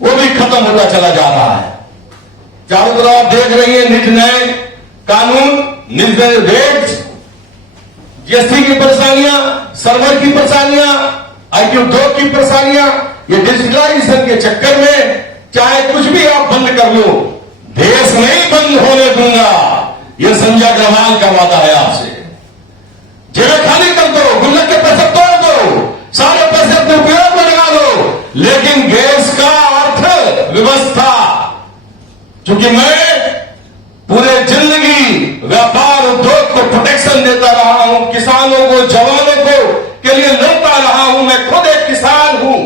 वो भी खत्म होता चला जा रहा है। चारों तरफ आप देख रही हैं निज नए कानून, निज नए रेट्स, जीएसटी की परेशानियां, सर्वर की परेशानियां, आईटी उद्योग की परेशानियां, ये डिजिटलाइजेशन के चक्कर में चाहे कुछ भी आप बंद कर लो, देश नहीं बंद होने दूंगा। ये संजय अग्रवाल का वादा है आपसे। जेबें खाली कर दो, गुल्लक के पैसे तोड़ दो, सारे पैसे अपने उपयोग में लगा दो, लेकिन देश का अर्थ व्यवस्था, चूंकि मैं पूरे जिंदगी व्यापार उद्योग को प्रोटेक्शन देता रहा हूं, किसानों को, जवानों को के लिए लड़ता रहा हूं, मैं खुद एक किसान हूं,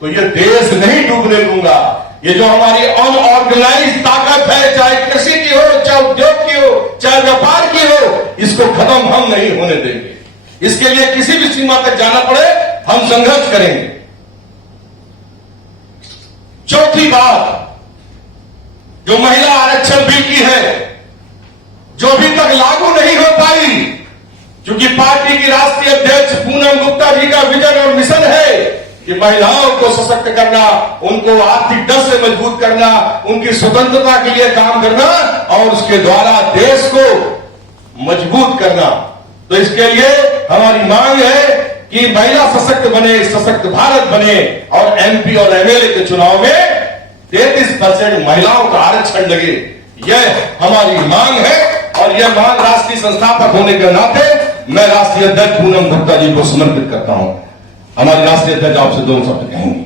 तो ये देश नहीं डूबने दूंगा। ये जो हमारी अनऑर्गेनाइज ताकत है, चाहे कृषि की हो, चाहे उद्योग की हो, चाहे व्यापार की हो, इसको खत्म हम नहीं होने देंगे। इसके लिए किसी भी सीमा तक जाना पड़े, हम संघर्ष करेंगे। चौथी बात जो महिला आरक्षण बिल की है, जो अभी तक लागू नहीं हो पाई, क्योंकि पार्टी की राष्ट्रीय अध्यक्ष पूनम गुप्ता जी का विजन और मिशन है कि महिलाओं को सशक्त करना, उनको आर्थिक डर से मजबूत करना, उनकी स्वतंत्रता के लिए काम करना और उसके द्वारा देश को मजबूत करना। तो इसके लिए हमारी मांग है कि महिला सशक्त बने, सशक्त भारत बने और एमपी और एमएलए के चुनाव में 33% महिलाओं का आरक्षण लगे। यह हमारी मांग है और यह मांग राष्ट्रीय संस्थापक होने के नाते मैं राष्ट्रीय अध्यक्ष पूनम गुप्ता जी को समर्पित करता हूं। हमारे राष्ट्रीय अध्यक्ष आपसे 2 शब्द कहेंगे।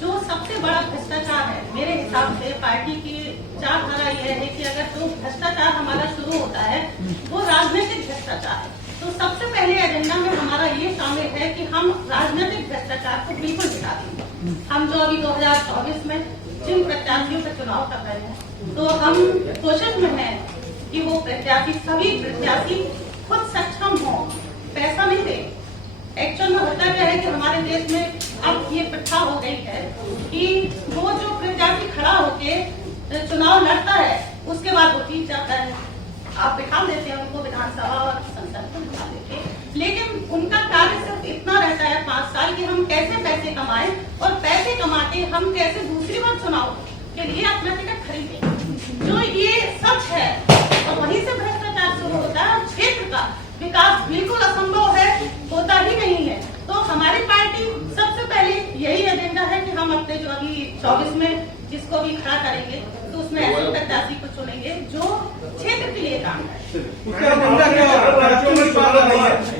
जो सबसे बड़ा भ्रष्टाचार है मेरे हिसाब से, पार्टी की विचारधारा यह है कि अगर जो भ्रष्टाचार हमारा शुरू होता है वो राजनीतिक भ्रष्टाचार है, तो सबसे पहले एजेंडा में हमारा ये शामिल है कि हम राजनीतिक भ्रष्टाचार को बिल्कुल हटा देंगे। हम जो अभी 2024 में जिन प्रत्याशियों का चुनाव कर रहे हैं, तो हम कोशिश में हैं कि वो प्रत्याशी, सभी प्रत्याशी खुद सक्षम हो, पैसा नहीं दे। एक्चुअल में होता क्या है कि हमारे देश में अब ये प्रथा हो गई है कि वो जो प्रत्याशी खड़ा होके चुनाव लड़ता है उसके बाद वो जीत जाता है, आप बिठा देते हैं उनको विधानसभा और संसद में बिठा देते हैं, लेकिन उनका कार्य सिर्फ इतना रहता है 5 साल कि हम कैसे पैसे कमाएं और पैसे कमा के हम कैसे दूसरी बार चुनाव के लिए अपना टिकट खरीदें। जो ये सच है और वहीं से भ्रष्टाचार शुरू होता है। क्षेत्र का विकास बिल्कुल असंभव है, होता ही नहीं है। तो हमारी पार्टी सबसे पहले यही एजेंडा है कि हम अपने जो अभी 24 में जिसको भी खड़ा करेंगे तो उसमें ऐसे प्रत्याशी को चुनेंगे जो क्षेत्र के लिए काम करे।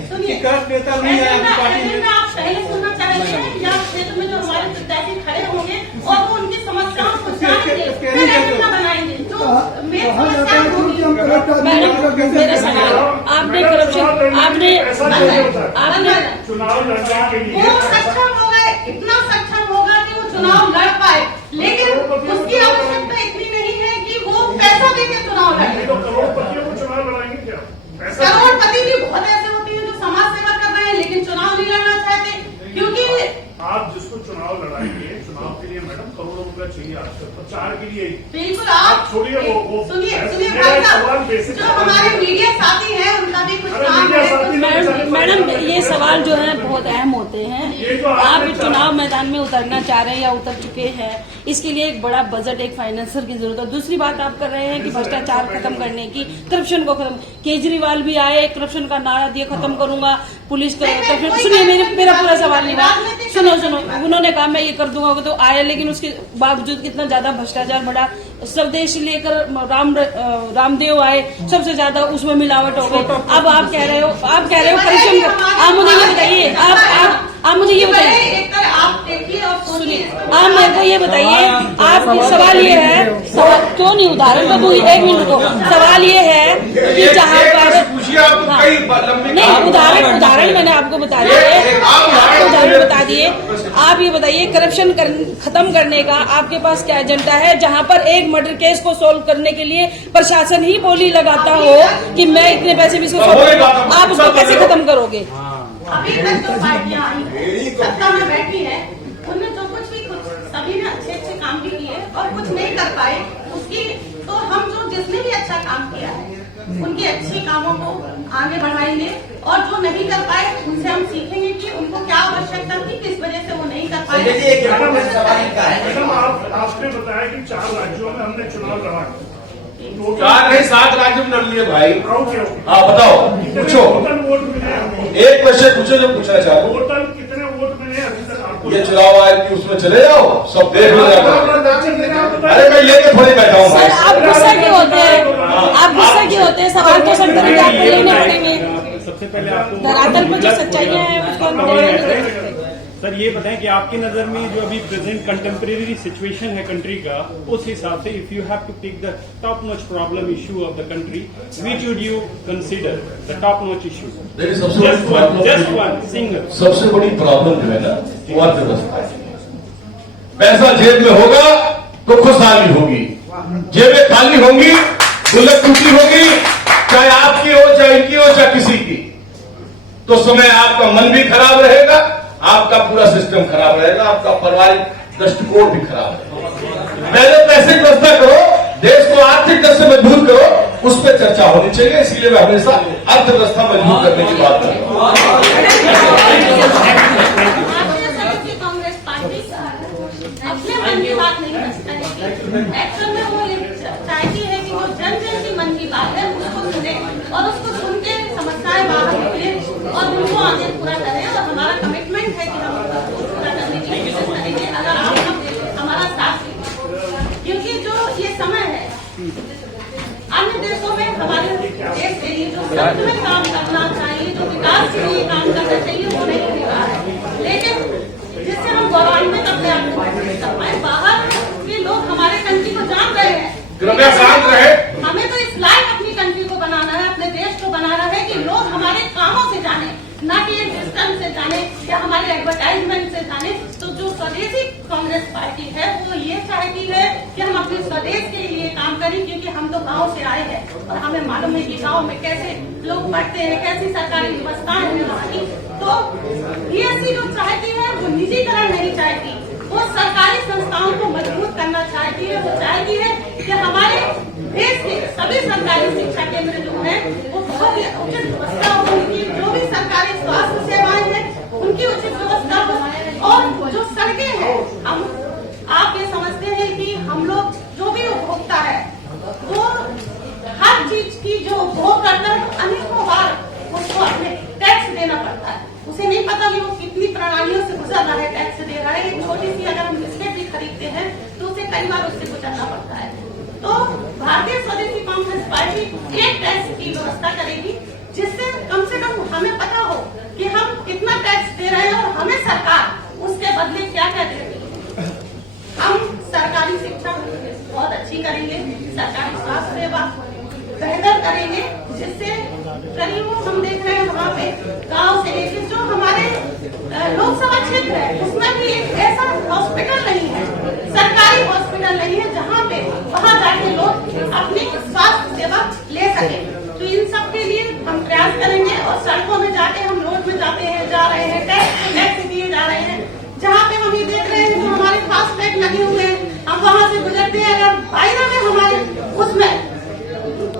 सुनिए, एजेंडा आप पहले सुनना चाहेंगे या क्षेत्र में जो हमारे प्रत्याशी खड़े होंगे और वो उनकी समस्याओं को जानेंगे, फिर एजेंडा बनाएंगे जो मेरी समस्या होगी। मैडम, मेरा सवाल, आपने करप्शन, आपने चुनाव लड़ने के लिए वो सक्षम हो गए, इतना सक्षम होगा कि वो चुनाव लड़ पाए, लेकिन उसकी आवश्यकता इतनी नहीं है कि वो पैसा देकर चुनाव लड़े। करोड़पतियों को चुनाव लड़ाएंगे क्या? करोड़पति भी बहुत ऐसे होते हैं जो समाज सेवा कर रहे हैं लेकिन चुनाव नहीं लड़ना चाहते, क्योंकि आप जिसको चुनाव लड़ाएंगे, चुनाव के लिए मैडम करोड़ों रुपया चाहिए आजकल, प्रचार के लिए। बिल्कुल आप छोड़िए वो सुनिए भाई साहब, जो हमारे मीडिया साथी हैं उनका भी कुछ काम है। मैडम, ये सवाल जो है बहुत अहम होते हैं। आप चुनाव मैदान में उतरना चाह रहे हैं या उतर चुके हैं, इसके लिए एक बड़ा बजट, एक फाइनेंसर की जरूरत है। दूसरी बात आप कर रहे हैं कि भ्रष्टाचार खत्म करने की, करप्शन को खत्म। केजरीवाल भी आए, करप्शन का नारा दिए खत्म करूंगा, पुलिस का करप्शन। सुनिए, मेरा पूरा सवाल नहीं हुआ, सुनो, उन्होंने कहा मैं ये कर दूंगा, तो आए, लेकिन उसके बावजूद कितना ज्यादा भ्रष्टाचार बढ़ा। स्वदेश लेकर रामदेव आए, सबसे ज्यादा उसमें मिलावट हो गई। अब आप कह रहे हो करप्शन का। आप मुझे ये बताइए, आप मुझे ये बताइए, सुनिए, आप मेरे को ये बताइए, आप सवाल ये है, क्यों नहीं उदाहरण तो दूँ, 1 मिनट को। सवाल ये है कि जहाँ पर नहीं, उदाहरण मैंने आपको बता दिए, आपको उदाहरण बता दिए। आप ये बताइए, करप्शन खत्म करने का आपके पास क्या एजेंडा है, जहाँ पर एक मर्डर केस को सोल्व करने के लिए प्रशासन ही बोली लगाता हो कि मैं इतने पैसे भी आप उसको कैसे खत्म करोगे? अभी तक जो पार्टियां आई सत्ता में बैठी है, उनने जो कुछ भी सभी ने अच्छे काम भी किए और कुछ नहीं कर पाए उसकी, तो हम जो जिसने भी अच्छा काम किया है उनके अच्छे कामों को आगे बढ़ाएंगे और जो नहीं कर पाए उनसे हम सीखेंगे कि उनको क्या आवश्यकता थी, किस वजह से वो नहीं कर पाए। मैडम आपने बताया कि 4 राज्यों में हमने चुनाव लड़ा, 4 नहीं 7 राज्य में लड़ लिए भाई। ओके हाँ बताओ, पूछो, टोटल वोट मिले आपको? एक क्वेश्चन पूछो जो पूछना चाहते हो। टोटल कितने वोट मिले अभी तक आपको? ये चुनाव आयोग की उसमें चले जाओ, सब देख लो जाकर। अरे मैं लेके थोड़ी बैठा हूँ सर भाई। आप गुस्सा क्यों होते हैं? आप गुस्सा क्यों होते हैं? सवाल के संदर्भ में आपको लेने पड़ेंगे। सबसे पहले आपको धरातल पर जो सच्चाइयाँ हैं उसको हम लेने नहीं दे सकते। सर ये बताएं कि आपकी नजर में जो अभी प्रेजेंट कंटेम्प्रेरी सिचुएशन है कंट्री का, उस हिसाब से if you have to take the top notch problem issue of the country, which would you consider the top notch issue? देखिए जस्ट वन सिंगल। सबसे बड़ी प्रॉब्लम जो है ना वो अर्थव्यवस्था है। पैसा जेब में होगा तो खुशहाली होगी, जेबें खाली होंगी, गुल्लक टूटी होगी, चाहे आपकी हो चाहे इनकी हो चाहे किसी की, तो समय आपका मन भी खराब रहेगा, आपका पूरा सिस्टम खराब रहेगा, आपका पारिवारिक दृष्टिकोण भी खराब रहेगा। पहले पैसे की व्यवस्था करो, देश को आर्थिक दृष्टि से मजबूत करो, उस पर चर्चा होनी चाहिए। इसीलिए मैं हमेशा अर्थव्यवस्था मजबूत करने की बात कर रहा हूँ। भारतीय सदस्य कांग्रेस पार्टी अपने मन की बात नहीं कर सकती। एक्चुअल में वो ये चाहती है कि वो जन जन की मन की बात है उसको सुने और उसको सुन के समस्याएं बाहर निकले और उनको आगे पूरा करें। और हमारा कमिटमेंट है कि हम उसको पूरा करने की कोशिश करेंगे अगर आप हमारा साथ दें। क्योंकि जो ये समय है, अन्य देशों में हमारे देश के लिए जो सत्य में काम करना चाहिए, जो विकास के लिए काम करना चाहिए, वो नहीं हो रहा है। लेकिन जिससे हम गौरवान्वित अपने आप को महसूस कर पाए, बाहर के लोग हमारे कंट्री को जान रहे हैं। कृपया शांत रहे। हमें तो इस लायक अपनी कंट्री को बनाना है, अपने देश को बनाना है कि लोग हमारे कामों से जाने, ना कि एक सिस्टम से जाने या हमारे एडवर्टाइजमेंट से जाने। तो जो स्वदेशी कांग्रेस पार्टी है वो ये चाहती है कि हम अपने स्वदेश के लिए काम करें, क्योंकि हम तो गांव से आए हैं और हमें मालूम है कि गांव में कैसे लोग पढ़ते हैं, कैसी सरकारी व्यवस्थाएं हैं वहाँ की। तो बीएससी जो चाहती है वो निजीकरण नहीं चाहती, वो सरकारी संस्थाओं को मजबूत करना चाहती है। वो चाहती है कि हमारे देश के सभी सरकारी शिक्षा केंद्र जो है वो बहुत ही उचित व्यवस्था हो, उनकी जो भी सरकारी स्वास्थ्य सेवाएं हैं उनकी उचित व्यवस्था हो। और जो सड़कें हैं, हम आप ये समझते हैं कि हम लोग जो भी उपभोक्ता है वो हर चीज की जो उपभोग करता है तो अनेकों बार उसको अपने टैक्स देना पड़ता है। उसे नहीं पता कि वो कितनी प्रणालियों से गुजर रहा है, टैक्स दे रहा है। एक छोटी सी अगर हम बिस्किट भी खरीदते हैं तो उसे कई बार उससे गुजरना पड़ता है। तो भारतीय स्वदेशी कांग्रेस पार्टी एक टैक्स की व्यवस्था करेगी जिससे कम से कम हमें पता हो कि हम कितना टैक्स दे रहे हैं और हमें सरकार उसके बदले क्या क्या दे रही है। हम सरकारी शिक्षा बहुत अच्छी करेंगे, सरकारी स्वास्थ्य सेवा बेहतर करेंगे, जिससे गरीबों हम देख रहे हैं वहाँ पे गांव से लेकर जो हमारे लोकसभा क्षेत्र है उसमें भी एक ऐसा हॉस्पिटल नहीं है, सरकारी हॉस्पिटल नहीं है जहाँ पे वहाँ जाके लोग अपनी स्वास्थ्य सेवा ले सके। तो इन सब के लिए हम प्रयास करेंगे और सड़कों में जाके हम रोड में जाते हैं, जा रहे हैं, टैक्स दिए जा रहे हैं। जहाँ पे हम ये देख रहे हैं जो हमारे फास्टैग लगे हुए हैं, हम वहाँ से गुजरते हैं, अगर बाहर में हमारे उसमें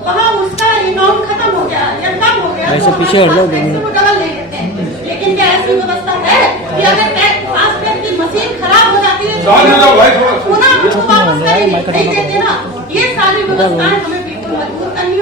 वहाँ उसका अकाउंट खत्म हो गया या कम हो गया तो पीछे वो डबल ले लेते हैं। लेकिन क्या ऐसी व्यवस्था है कि अगर फास्टैग की मशीन खराब हो जाती है तो पुनः उसको वापस नहीं देते ना। ये सारी व्यवस्थाएं हमें बिल्कुल मजबूत करनी